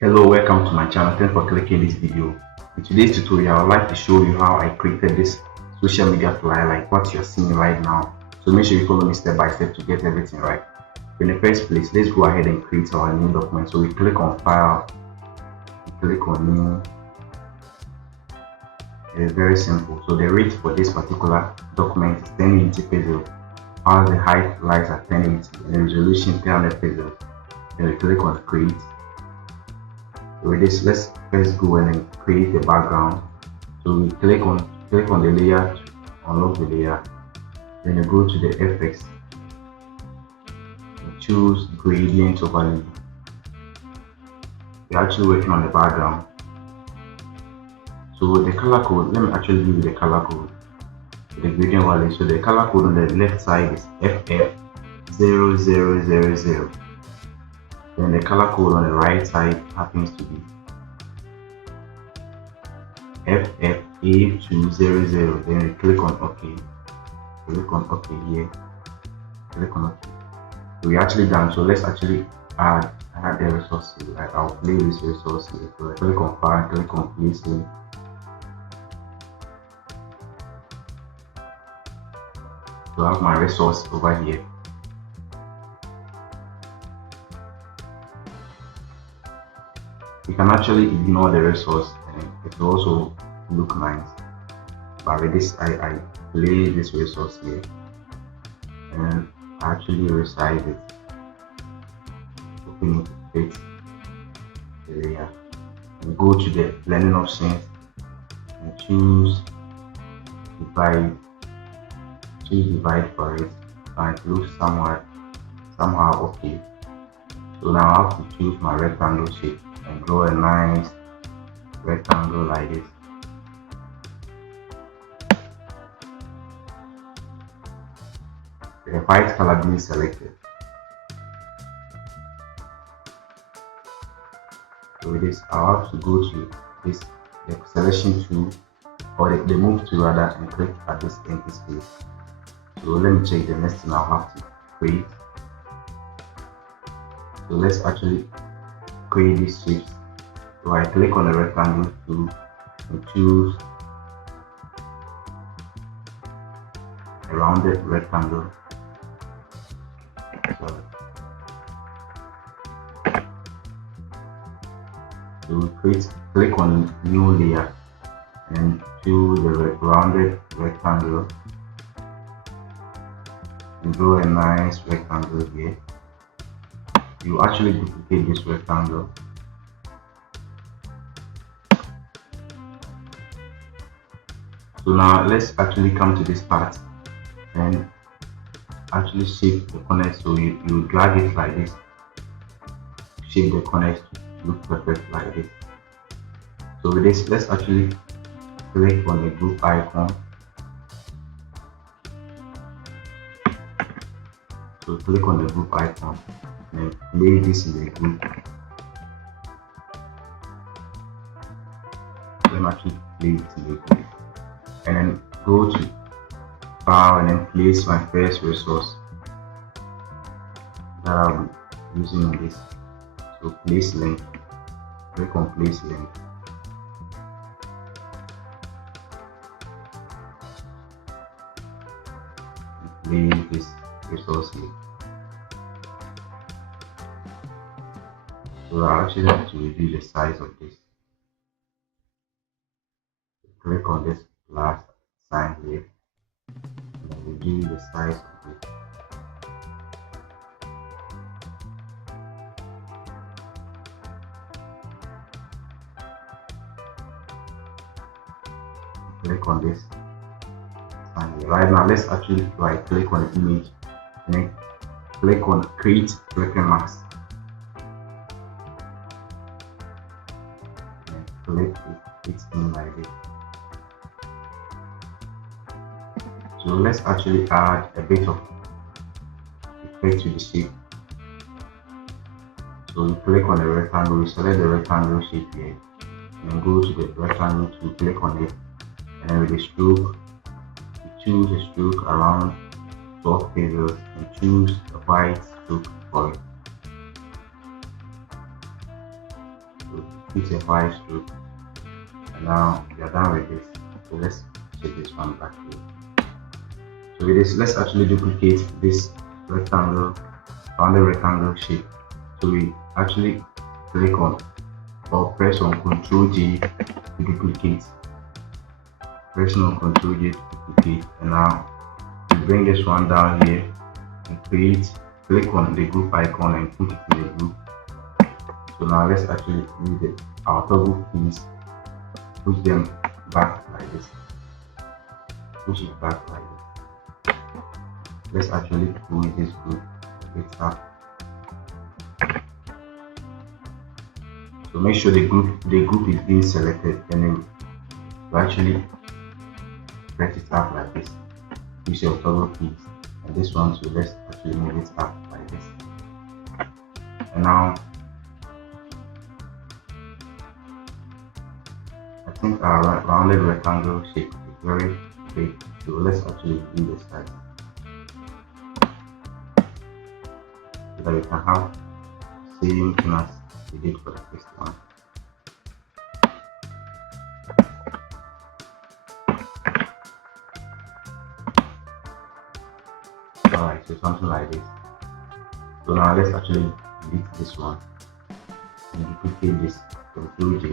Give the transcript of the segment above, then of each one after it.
Hello, welcome to my channel. Thanks for clicking this video. In today's tutorial, I would like to show you how I created this social media flyer like what you're seeing right now. So make sure you follow me step by step to get everything right. In the first place, let's go ahead and create our new document. So we click on file, we click on new. It is very simple. So the rate for this particular document is 1080 pixels. As the height lies at 1080 and the resolution 300 pixels. Then we click on create. With this, let's first go in and create the background. So we click on the layer to unlock the layer. Then you go to the effects and choose gradient overlay. We're actually working on the background. So the color code, let me actually give you the color code. The gradient overlay. So the color code on the left side is FF0000. Then the color code on the right side happens to be FFA200. Then we click on OK. Click on OK here. Click on OK. So we're actually done. So let's actually add the resource here. Like I'll play this resource here. So I click on file, click on place link. So I have my resource over here. You can actually ignore the resource and it will also look nice. But with this, I play this resource here and actually resize it. Open it, fit the layer, and go to the blending options and choose divide. Choose divide for it, and it looks somehow okay. So now I have to choose my rectangle shape and draw a nice rectangle like this. The white color being selected. So with this, I'll have to go to this the selection tool or the move tool rather and click at this empty space. So let me check the next thing I'll have to create. So let's actually create these shapes. So I click on the rectangle tool and choose a rounded rectangle. So we click on new layer and choose the rounded rectangle and draw a nice rectangle here. You actually duplicate this rectangle. So now let's actually come to this part and actually shape the corners. So you drag it like this, shape the corners to look perfect like this. So with this, let's actually click on the group icon. So click on the group icon and lay this in the group. Let me actually lay it in the group and then go to file and then place my first resource that I'll be using on this. So place link, click on place link. Lay this resource here. So I actually have to reduce the size of this. Click on this last sign here and then reduce the size of it. Click on this sign here. Right now, let's actually right click on the image and then click on create reference mask. Click it in like this. So let's actually add a bit of effect to the shape. So you click on the rectangle, you select the rectangle shape here, and go to the rectangle to click on it, and then with the stroke, you choose a stroke around 12 pixels and choose a white stroke for it. So put a white stroke, and now we are done with this. So let's check this one back here. So with this, let's actually duplicate this rectangle, rounded rectangle shape. So we actually click on or press on Ctrl J to duplicate. Press on Ctrl J to duplicate, and now we bring this one down here and click on the group icon and put it in the group. So now let's actually use our toggle keys, push them back like this, push it back like this. Let's actually pull this group a bit up. So make sure the group is being selected, and then you actually press it up like this. Use your toggle keys, and this one, so let's actually move it up like this. And now I think our rounded rectangle shape is very big, so let's actually do the size so that we can have the same thing as we did for the first one. Alright, so something like this. So now let's actually delete this one and duplicate this. Ctrl J,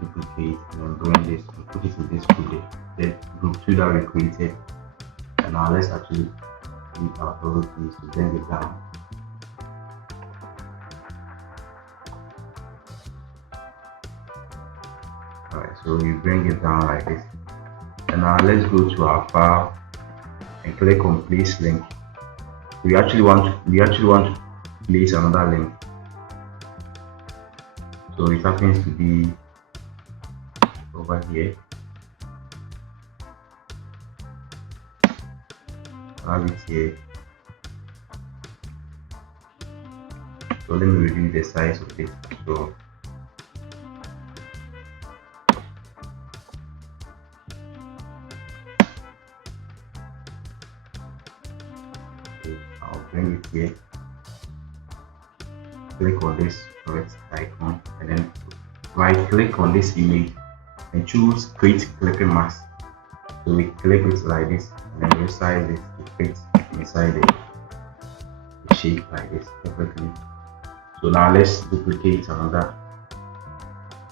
duplicate, and then bring this and put it in this group, the group 2 that we created. And now let's actually use our toggle keys to bring it down. Alright, so we bring it down like this. And now let's go to our file and click on place link. We actually want to place another link. So it happens to be over here. I have it here. So let me reduce the size of it. So I'll bring it here. Click on this correct icon, and then right click on this image and choose create clipping mask. So we click it like this, and then resize it to fit inside the shape like this perfectly. So now let's duplicate another.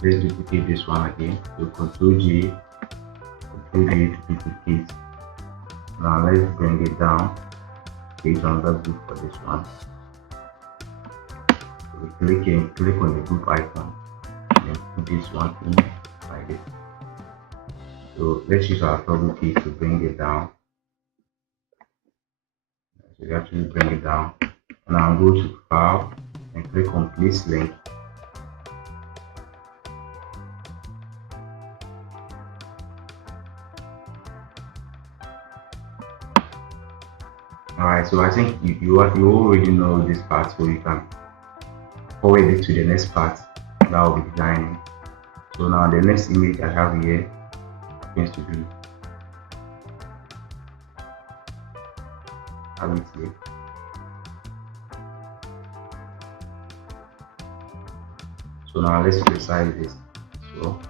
Let's duplicate this one again. So Ctrl J to duplicate. Now let's bring it down. Create another group for this one. So we click on the group icon, and then put this one in like this. So let's use our toggle keys to bring it down. So we actually bring it down, and I'll go to file and click on place link. Alright, so I think you already know this part, so you can forward it to the next part that will be designing. So now the next image I have here happens to be have it here. So now let's resize this as well.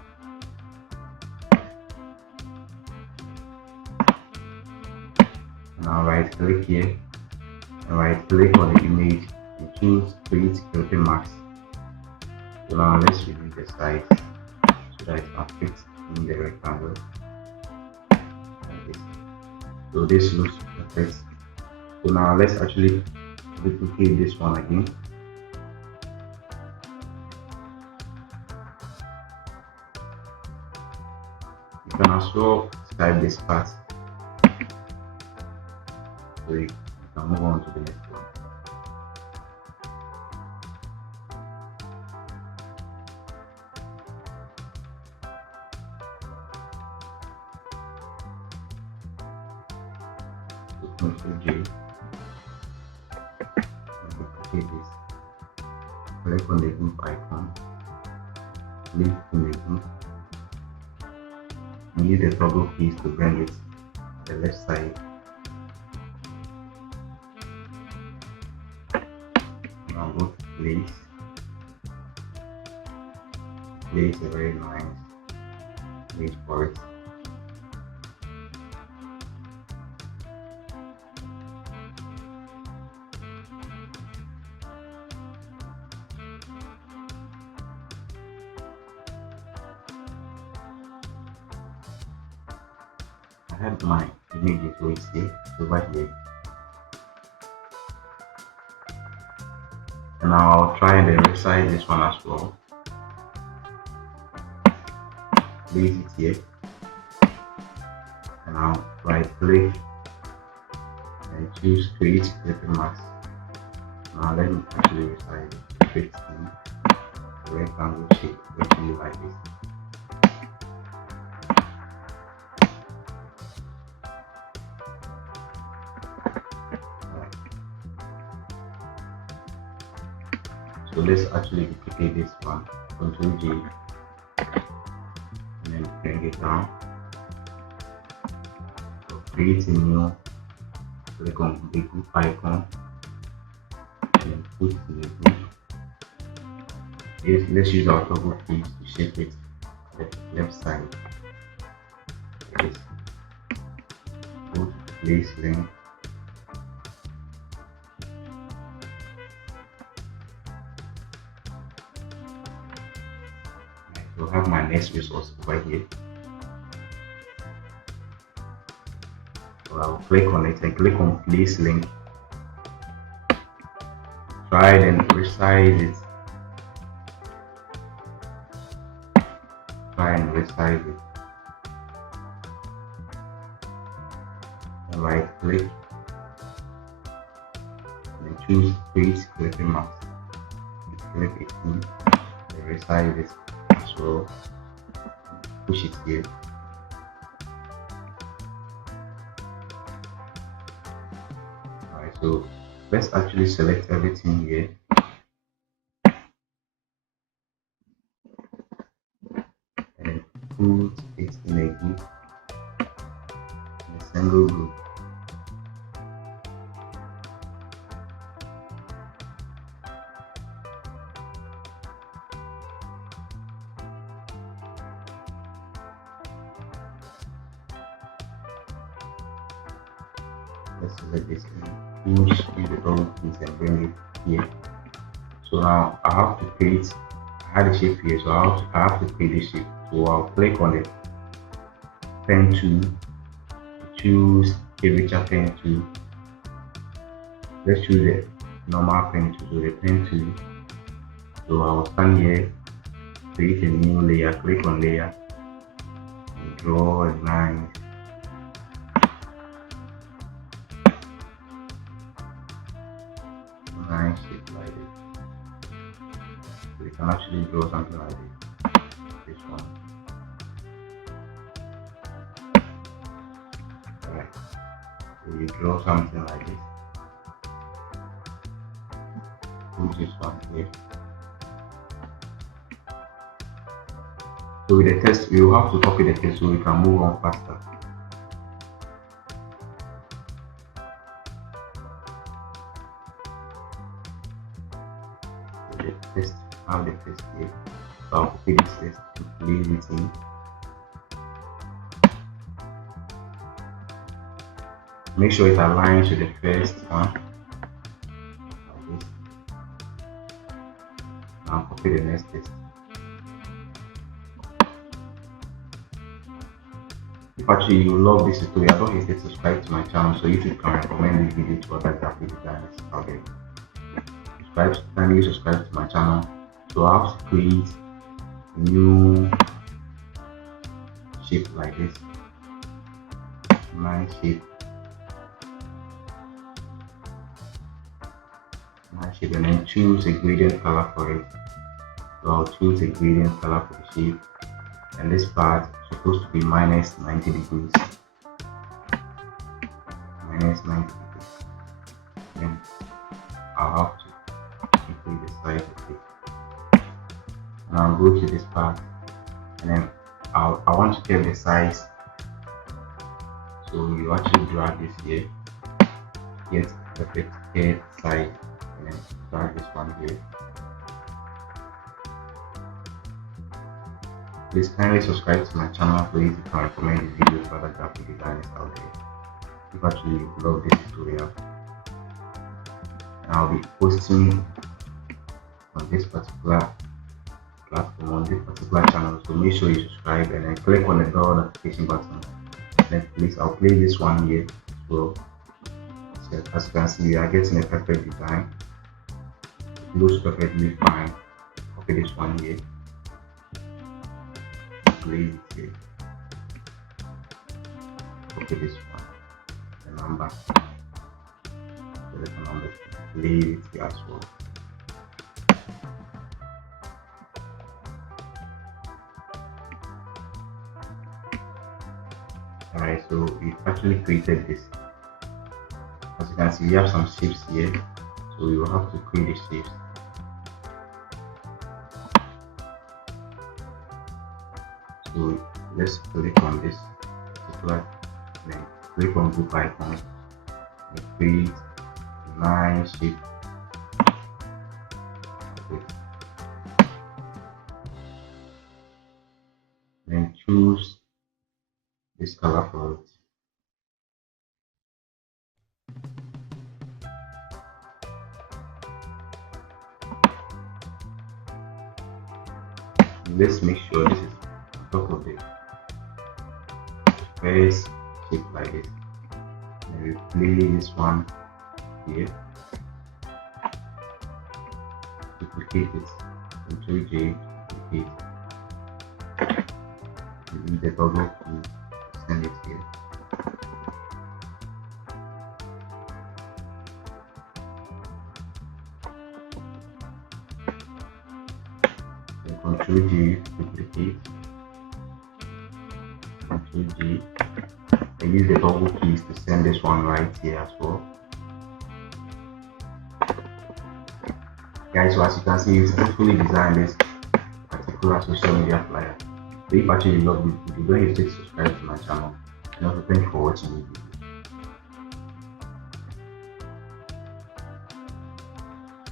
Now right click here and right click on the image and choose create clipping mask. So now let's reduce the size so that it can fit in the rectangle like this. So this looks perfect. So now let's actually duplicate this one again. You can as well type this part. So you can move on to the next one. So Ctrl J, duplicate this. Click on the group icon, link in the group, and use the toggle keys to bring it to the left side. Now go to place, place a very nice place for it. I had my images right here, over here, and now I'll try and then resize this one as well. Place it here, and I'll right click and choose create clipping mask. Now let me actually resize it. Create the rectangle shape actually like this. So let's actually duplicate this one. Ctrl J and then bring it down. So create a new, click on the group icon and then put in the group. Let's use our toggle keys to shape it to the left side. Like this. Go to place link. So I have my next resource over here. So I'll click on it and click on place link. Try and resize it. Try and resize it. And right click and choose create clipping mask. Click it in and resize it as well. Push it here. Alright, so let's actually select everything here. And put it in a group, in a single group. Let's select this and push the double keys and bring it here. So now I have to create, I had a shape here, so I have to create a shape. So I'll click on the pen tool, choose a richer pen tool. Let's choose the normal pen tool, so the pen tool. So I'll stand here, create a new layer, click on layer, and draw a line. Nice shape like this. So you can actually draw something like this one. Alright, so you draw something like this. Put this one here. So with the text, we will have to copy the text so we can move on faster. The text, have the text here. So I'll copy this text to place it in. Make sure it aligns with the first one. Like this. Now copy the next text. If actually you love this tutorial, don't hesitate to subscribe to my channel so YouTube can recommend this video to other graphic designers out there. Kindly subscribe to my channel. So I have to create a new shape like this. Nice shape. Nice shape, and then choose a gradient color for it. So I'll choose a gradient color for the shape. And this part is supposed to be minus 90 degrees. Minus 90 degrees. Then I'll have to increase the size of it. And I'll go to this part, and then I want to get the size. So you actually drag this here, get the perfect head size, and then drag this one here. Please kindly subscribe to my channel so you can recommend this video to other graphic designers out there. If actually you love this tutorial, and I'll be posting on this particular platform, on this particular channel, so make sure you subscribe and then click on the bell notification button. Then please, I'll play this one here as well. So as you can see, we are getting a perfect design. It looks perfectly fine. Copy this one here, place it here. Copy this one, the number, the number, place it here as well. Alright, so we've actually created this. As you can see, we have some shapes here, so we will have to create the shapes. So let's click on this particular, then click on group icon and create a nice shape. Okay. Then choose this color for it. Let's make sure this is on top of the first shape like this. Then we play this one here, duplicate it, Ctrl J, duplicate, and use the toggle key to send it here. Ctrl G, duplicate, Ctrl G, and use the double keys to send this one right here as well. Guys, so as you can see, we've successfully designed this particular social media flyer. So if actually you love this video, don't hesitate to subscribe to my channel, and also thank you for watching the video.